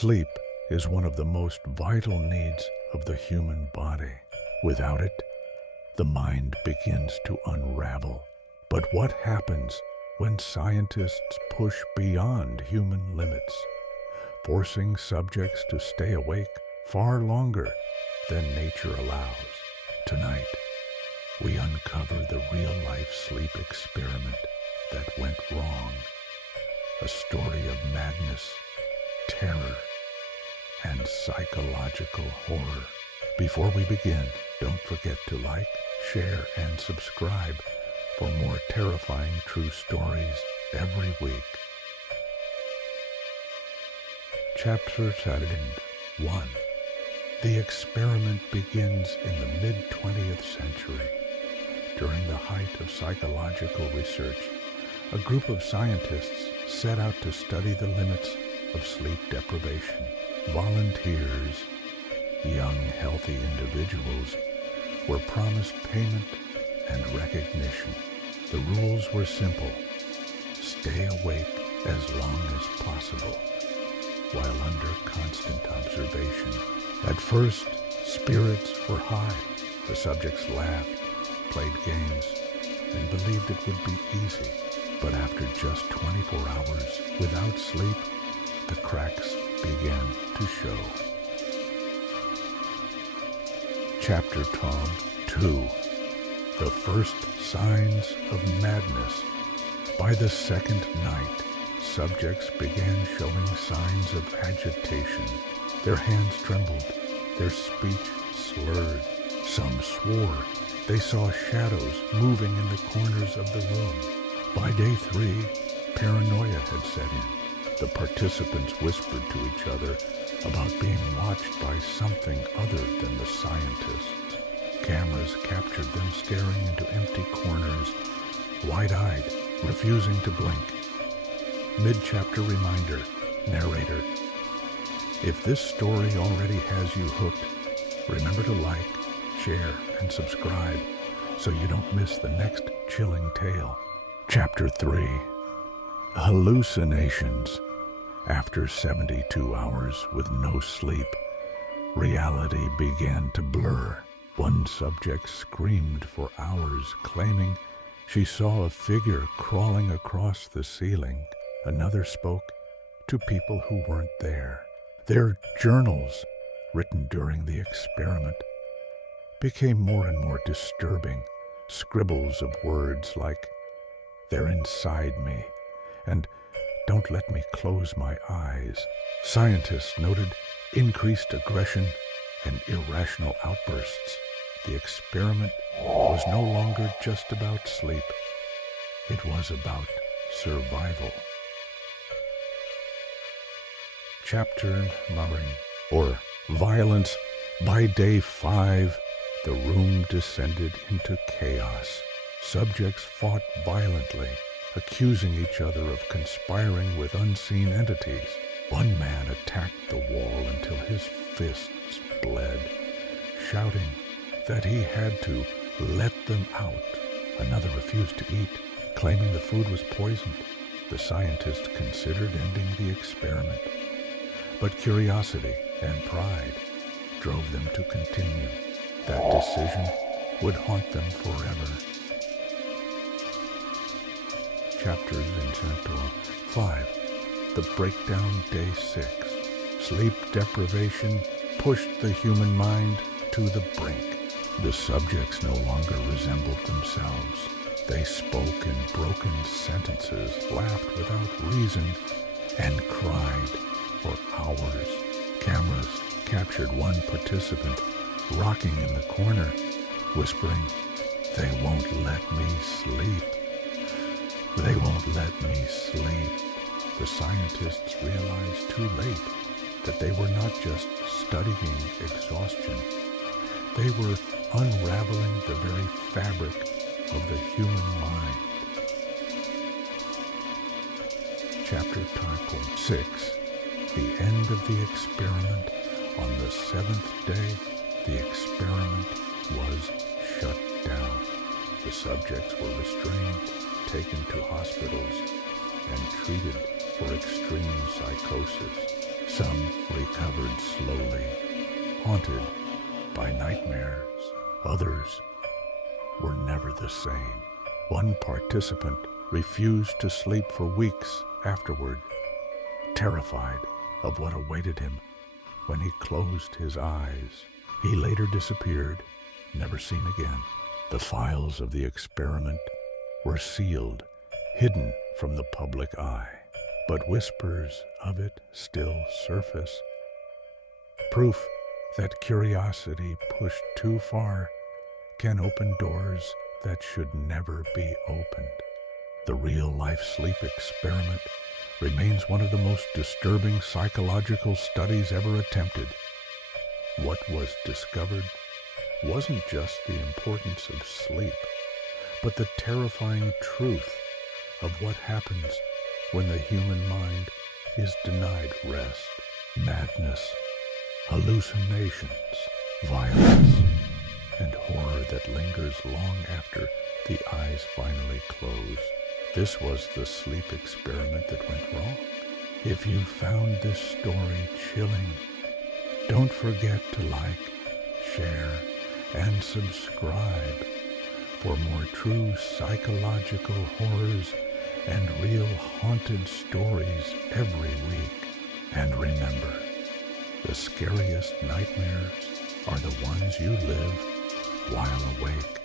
Sleep is one of the most vital needs of the human body. Without it, the mind begins to unravel. But what happens when scientists push beyond human limits, forcing subjects to stay awake far longer than nature allows? Tonight, we uncover the real-life sleep experiment that went wrong. A story of madness, terror, and psychological horror. Before we begin, don't forget to like, share, and subscribe for more terrifying true stories every week. Chapter 1. The experiment begins in the mid-20th century. During the height of psychological research, a group of scientists set out to study the limits of sleep deprivation. Volunteers, young, healthy individuals, were promised payment and recognition. The rules were simple: stay awake as long as possible, while under constant observation. At first, spirits were high. The subjects laughed, played games, and believed it would be easy. But after just 24 hours without sleep, the cracks began to show. Chapter 2. The first signs of madness. By the second night, subjects began showing signs of agitation. Their hands trembled, their speech slurred. Some swore they saw shadows moving in the corners of the room. By day 3, paranoia had set in. The participants whispered to each other about being watched by something other than the scientists. Cameras captured them staring into empty corners, wide-eyed, refusing to blink. Mid-chapter reminder, narrator. If this story already has you hooked, remember to like, share, and subscribe so you don't miss the next chilling tale. Chapter 3. Hallucinations. After 72 hours with no sleep, reality began to blur. One subject screamed for hours, claiming she saw a figure crawling across the ceiling. Another spoke to people who weren't there. Their journals, written during the experiment, became more and more disturbing. Scribbles of words like, "They're inside me," and "Don't let me close my eyes." Scientists noted increased aggression and irrational outbursts. The experiment was no longer just about sleep. It was about survival. Chapter 9, or Violence. By day 5, the room descended into chaos. Subjects fought violently, accusing each other of conspiring with unseen entities. One man attacked the wall until his fists bled, shouting that he had to let them out. Another refused to eat, claiming the food was poisoned. The scientists considered ending the experiment, but curiosity and pride drove them to continue. That decision would haunt them forever. Chapters in Chapter 5. The breakdown. Day 6. Sleep deprivation pushed the human mind to the brink. The subjects no longer resembled themselves. They spoke in broken sentences, laughed without reason, and cried for hours. Cameras captured one participant rocking in the corner, whispering, "They won't let me sleep. They won't let me sleep." The scientists realized too late that they were not just studying exhaustion. They were unraveling the very fabric of the human mind. Chapter 6. The end of the experiment. On the 7th day, the experiment was shut down. The subjects were restrained, taken to hospitals, and treated for extreme psychosis. Some recovered slowly, haunted by nightmares. Others were never the same. One participant refused to sleep for weeks afterward, terrified of what awaited him when he closed his eyes. He later disappeared, never seen again. The files of the experiment were sealed, hidden from the public eye, but whispers of it still surface. Proof that curiosity pushed too far can open doors that should never be opened. The real-life sleep experiment remains one of the most disturbing psychological studies ever attempted. What was discovered wasn't just the importance of sleep, but the terrifying truth of what happens when the human mind is denied rest. Madness, hallucinations, violence, and horror that lingers long after the eyes finally close. This was the sleep experiment that went wrong. If you found this story chilling, don't forget to like, share, and subscribe for more true psychological horrors and real haunted stories every week. And remember, the scariest nightmares are the ones you live while awake.